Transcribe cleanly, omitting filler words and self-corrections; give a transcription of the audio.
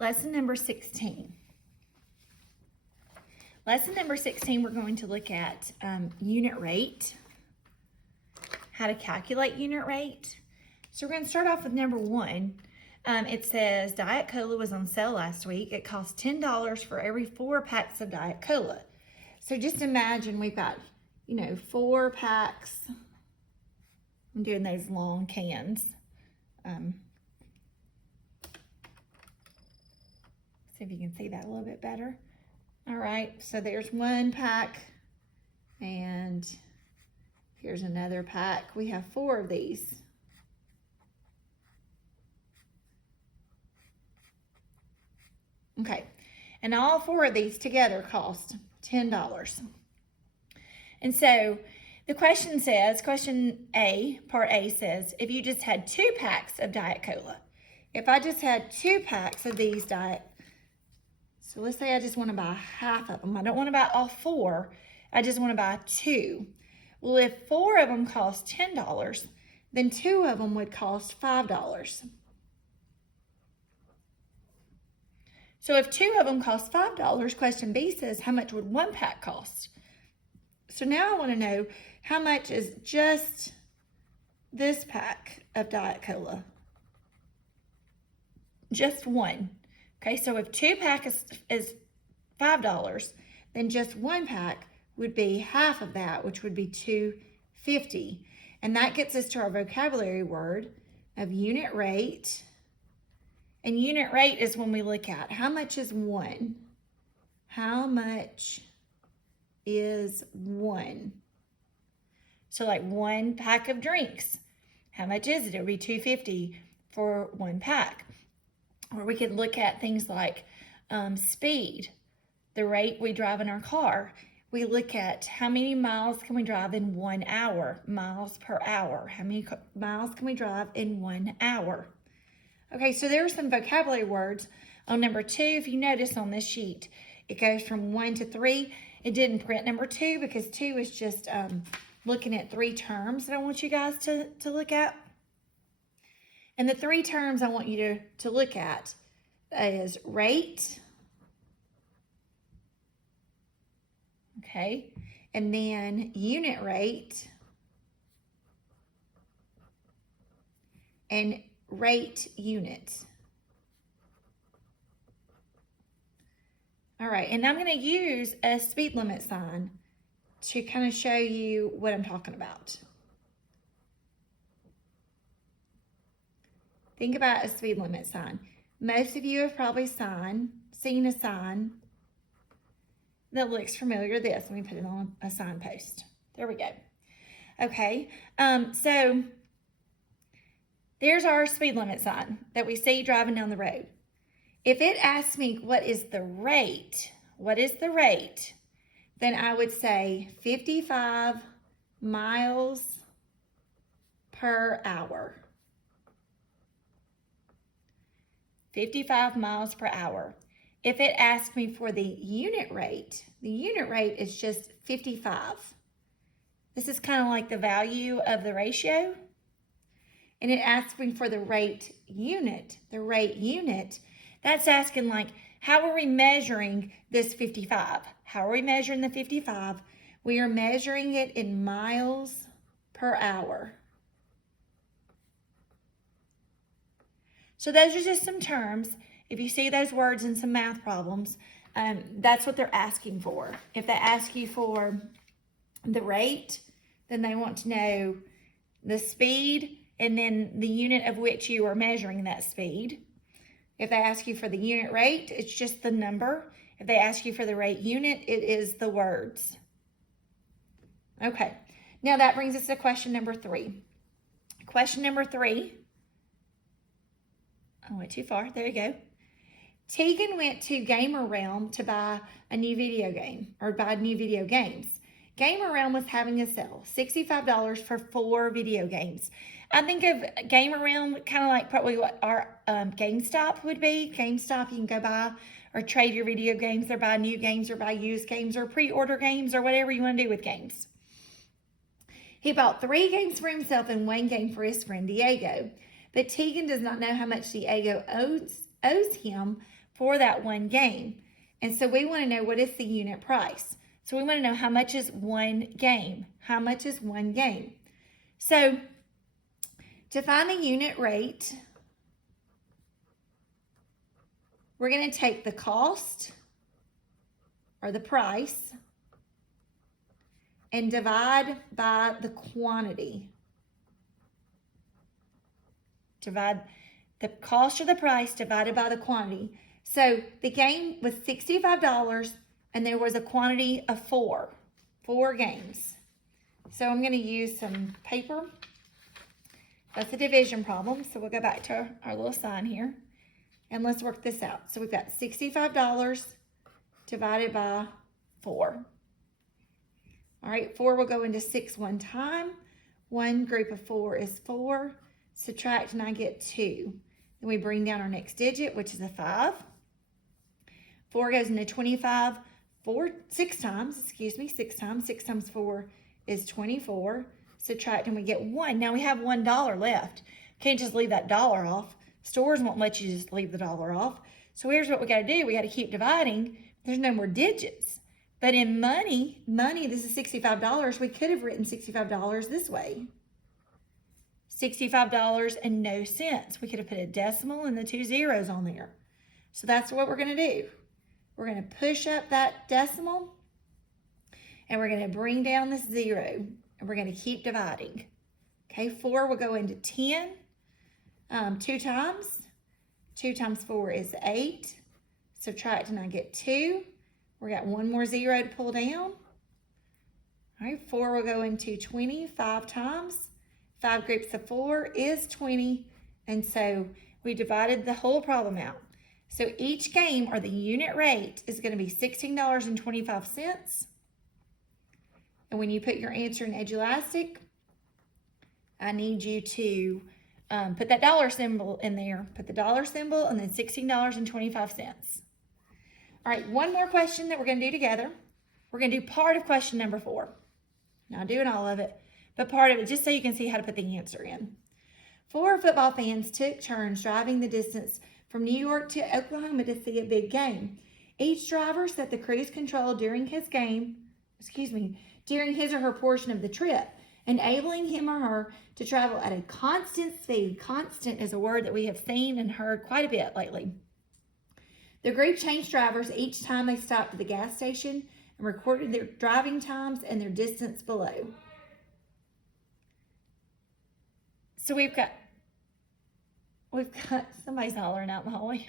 Lesson number 16. Lesson number 16, we're going to look at unit rate, how to calculate unit rate. So we're going to start off with number 1. It says Diet Cola was on sale last week. It cost $10 for every 4 packs of Diet Cola. So just imagine we've got, 4 packs. I'm doing those long cans. See if you can see that a little bit better. All right, so there's 1 pack, and here's another pack. We have 4 of these. Okay, and all 4 of these together cost $10. And so the question says, question A, part A says, if you just had 2 packs of Diet Cola, if I just had 2 packs of these so let's say I just want to buy half of them. I don't want to buy all 4. I just want to buy 2. Well, if 4 of them cost $10, then 2 of them would cost $5. So if 2 of them cost $5, question B says, how much would 1 pack cost? So now I want to know how much is just this pack of Diet Cola. Just 1. Okay, so if 2 pack is $5, then just 1 pack would be half of that, which would be $2.50. And that gets us to our vocabulary word of unit rate. And unit rate is when we look at how much is 1? How much is 1? So like 1 pack of drinks. How much is it? It would be $2.50 for 1 pack. Or we could look at things like speed, the rate we drive in our car. We look at how many miles can we drive in 1 hour, miles per hour. How many miles can we drive in 1 hour? Okay, so there are some vocabulary words on number 2. If you notice on this sheet, it goes from 1 to 3. It didn't print number 2 because 2 is just looking at 3 terms that I want you guys to look at. And the 3 terms I want you to look at is rate, okay, and then unit rate, and rate unit. All right, and I'm going to use a speed limit sign to kind of show you what I'm talking about. Think about a speed limit sign. Most of you have probably seen a sign that looks familiar. Let me put it on a signpost. There we go. Okay, so there's our speed limit sign that we see driving down the road. If it asks me what is the rate, then I would say 55 miles per hour. 55 miles per hour. If it asks me for the unit rate is just 55. This is kind of like the value of the ratio. And it asks me for the rate unit. That's asking like, how are we measuring this 55? How are we measuring the 55? We are measuring it in miles per hour. So those are just some terms. If you see those words in some math problems, that's what they're asking for. If they ask you for the rate, then they want to know the speed and then the unit of which you are measuring that speed. If they ask you for the unit rate, it's just the number. If they ask you for the rate unit, it is the words. Okay, now that brings us to question number 3. Question number 3. I went too far. There you go. Tegan went to Gamer Realm to buy a new video game, or buy new video games. Gamer Realm was having a sale, $65 for 4 video games. I think of Gamer Realm kind of like probably what our GameStop would be. GameStop, you can go buy or trade your video games, or buy new games, or buy used games, or pre-order games, or whatever you want to do with games. He bought 3 games for himself and 1 game for his friend Diego. But Tegan does not know how much Diego owes him for that one game. And so we want to know what is the unit price. So we want to know how much is one game. How much is one game? So to find the unit rate, we're going to take the cost or the price and divide by the quantity. Divide the cost or the price divided by the quantity. So the game was $65 and there was a quantity of four games. So I'm going to use some paper. That's a division problem. So we'll go back to our little sign here and let's work this out. So we've got $65 divided by 4. All right, 4 will go into 6 one time. One group of 4 is 4. Subtract and I get 2. Then we bring down our next digit, which is a 5. 4 goes into 25 6 times. 6 times. 6 times 4 is 24. Subtract and we get 1. Now we have $1 left. Can't just leave that dollar off. Stores won't let you just leave the dollar off. So here's what we got to do. We got to keep dividing. There's no more digits. But in money, this is $65. We could have written $65 this way. $65 and no cents. We could have put a decimal and the 2 zeros on there. So that's what we're going to do. We're going to push up that decimal and we're going to bring down this 0 and we're going to keep dividing. Okay, 4 will go into 10 2 times. 2 times 4 is 8. Subtract and I get 2. We got one more 0 to pull down. All right, 4 will go into 20 5 times. 5 groups of 4 is 20. And so we divided the whole problem out. So each game or the unit rate is going to be $16.25. And when you put your answer in Edulastic, I need you to put that dollar symbol in there. Put the dollar symbol and then $16.25. All right, one more question that we're going to do together. We're going to do part of question number 4. Not doing all of it, but part of it, just so you can see how to put the answer in. 4 football fans took turns driving the distance from New York to Oklahoma to see a big game. Each driver set the cruise control during his or her portion of the trip, enabling him or her to travel at a constant speed. Constant is a word that we have seen and heard quite a bit lately. The group changed drivers each time they stopped at the gas station and recorded their driving times and their distance below. So we've got somebody's hollering out in the hallway.